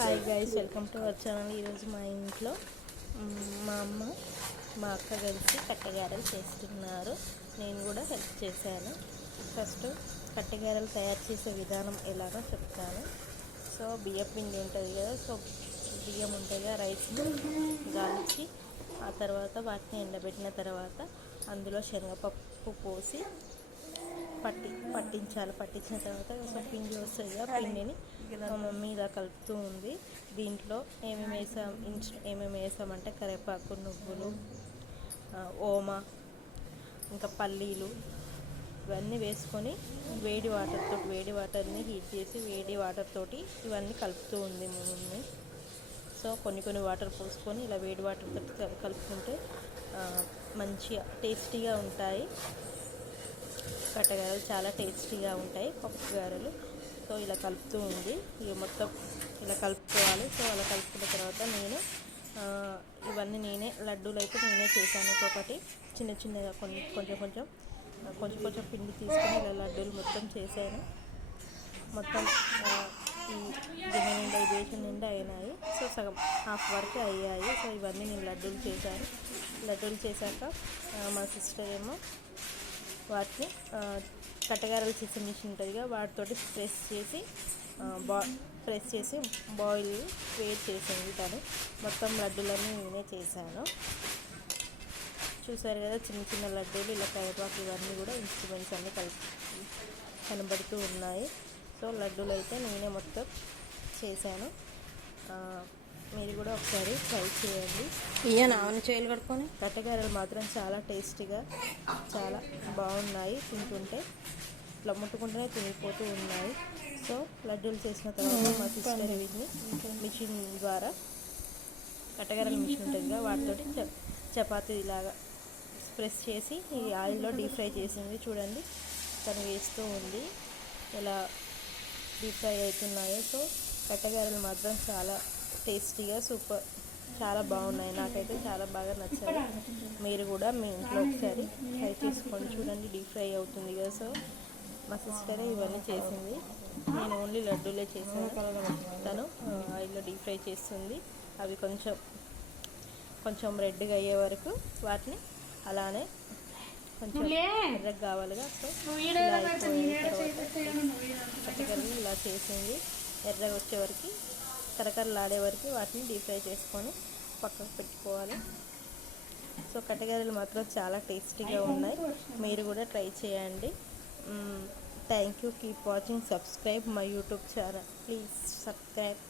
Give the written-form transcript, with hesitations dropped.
Hi guys, welcome to our channel. ఈరోజు మా ఇంట్లో మా అమ్మ మా అక్క కలిసి కట్టెగారెలు చేస్తున్నారు. నేను కూడా హెల్ప్ చేశాను. ఫస్ట్ కట్టెగారెలు తయారు చేసే విధానం ఎలాగో చెప్తాను. సో బియ్యం పిండి ఉంటుంది కదా, సో బియ్యం ఉంటుంది కదా, రైస్ గాల్చి ఆ తర్వాత వాటిని ఎండబెట్టిన తర్వాత అందులో శనగపప్పు పోసి పట్టించిన తర్వాత ఒక పిండి వస్తుంది. ఆ పిండిని మా మమ్మీ ఇలా కలుపుతూ ఉంది. దీంట్లో ఏమేమి వేసామంటే కరివేపాకు, నువ్వులు, ఓమ, ఇంకా పల్లీలు ఇవన్నీ వేసుకొని వేడి వాటర్ని హీట్ చేసి వేడి వాటర్ తోటి ఇవన్నీ కలుపుతూ ఉంది మా మమ్మీ. సో కొన్ని వాటర్ పోసుకొని ఇలా వేడి వాటర్ తోటి కలుపుకుంటే మంచిగా టేస్టీగా ఉంటాయి. కట్టెగారెలు చాలా టేస్టీగా ఉంటాయి, పప్పు గారెలు. సో ఇలా కలుపుతూ ఉంది. ఇక మొత్తం ఇలా కలుపుకోవాలి. సో అలా కలుపుకున్న తర్వాత నేను ఇవన్నీ లడ్డూలు అయితే నేనే చేశాను. ఒక్కొక్కటి చిన్నగా కొంచెం పిండి తీసుకొని ఇలా లడ్డూలు మొత్తం చేశాను. మొత్తం ఈ గిన్నె నిండా ఈ బేషన్ నిండా అయినాయి. సో సగం హాఫ్ వరకు అయ్యాయి. సో ఇవన్నీ నేను లడ్డూలు చేశాను. లడ్డూలు చేశాక మా సిస్టర్ ఏమో వాటిని కట్టెగారెలు చేసే మిషన్ ఉంటుంది కదా, వాటితోటి ప్రెస్ చేసి బాయిల్ వేడి చేసింది తను. మొత్తం లడ్డూలన్నీ నేనే చేశాను. చూసారు కదా, చిన్న లడ్డూలు ఇలా కరివేపాకు ఇవన్నీ కూడా ఇన్స్ట్రుమెంట్స్ అన్నీ కనబడుతూ ఉన్నాయి. సో లడ్డూలు అయితే నేనే మొత్తం చేశాను. మీరు కూడా ఒకసారి ట్రై చేయండి. చేయలు కడుక్కొని కట్టెగారెలు మాత్రం చాలా టేస్టీగా చాలా బాగున్నాయి. తింటుంటే ఇట్లా ముట్టుకుంటూనే తినిగిపోతూ ఉన్నాయి. సో లడ్డూలు చేసిన తర్వాత మా సిస్టర్ వీటిని మిషన్ ద్వారా కట్టెగారెల మిషన్ ఉంటుంది కదా, వాటితోటి చపాతీ ఇలాగా ప్రెస్ చేసి ఈ ఆయిల్లో డీప్ ఫ్రై చేసింది. చూడండి, తను వేస్తూ ఉంది ఎలా డీప్ ఫ్రై అవుతున్నాయో. సో కట్టెగారెలు మాత్రం చాలా టేస్టీగా సూపర్ చాలా బాగున్నాయి. నాకైతే చాలా బాగా నచ్చాయి. మీరు కూడా మీ ఇంట్లో ఒకసారి ఫ్రై చేసుకొని చూడండి. డీప్ ఫ్రై అవుతుంది కదా. సో మా సిస్టరే ఇవన్నీ చేసింది, నేను ఓన్లీ లడ్డూలే చేశాను. తను ఆయిల్లో డీప్ ఫ్రై చేస్తుంది. అవి కొంచెం రెడ్గా అయ్యే వరకు వాటిని అలానే కొంచెం ఎర్రగా కావాలిగా. సో ఇలా అయిపోయిన తర్వాత కట్టెగారెలు ఇలా చేసింది. ఎర్రగా వచ్చే వరకు కరకరలాడే వరకు వాటిని డీప్ ఫ్రై చేసుకొని పక్కకు పెట్టుకోవాలి. సో కట్టెగారెలు మాత్రం చాలా టేస్టీగా ఉన్నాయి. మీరు కూడా ట్రై చేయండి. Thank you. Keep watching. Subscribe my YouTube channel. Please subscribe.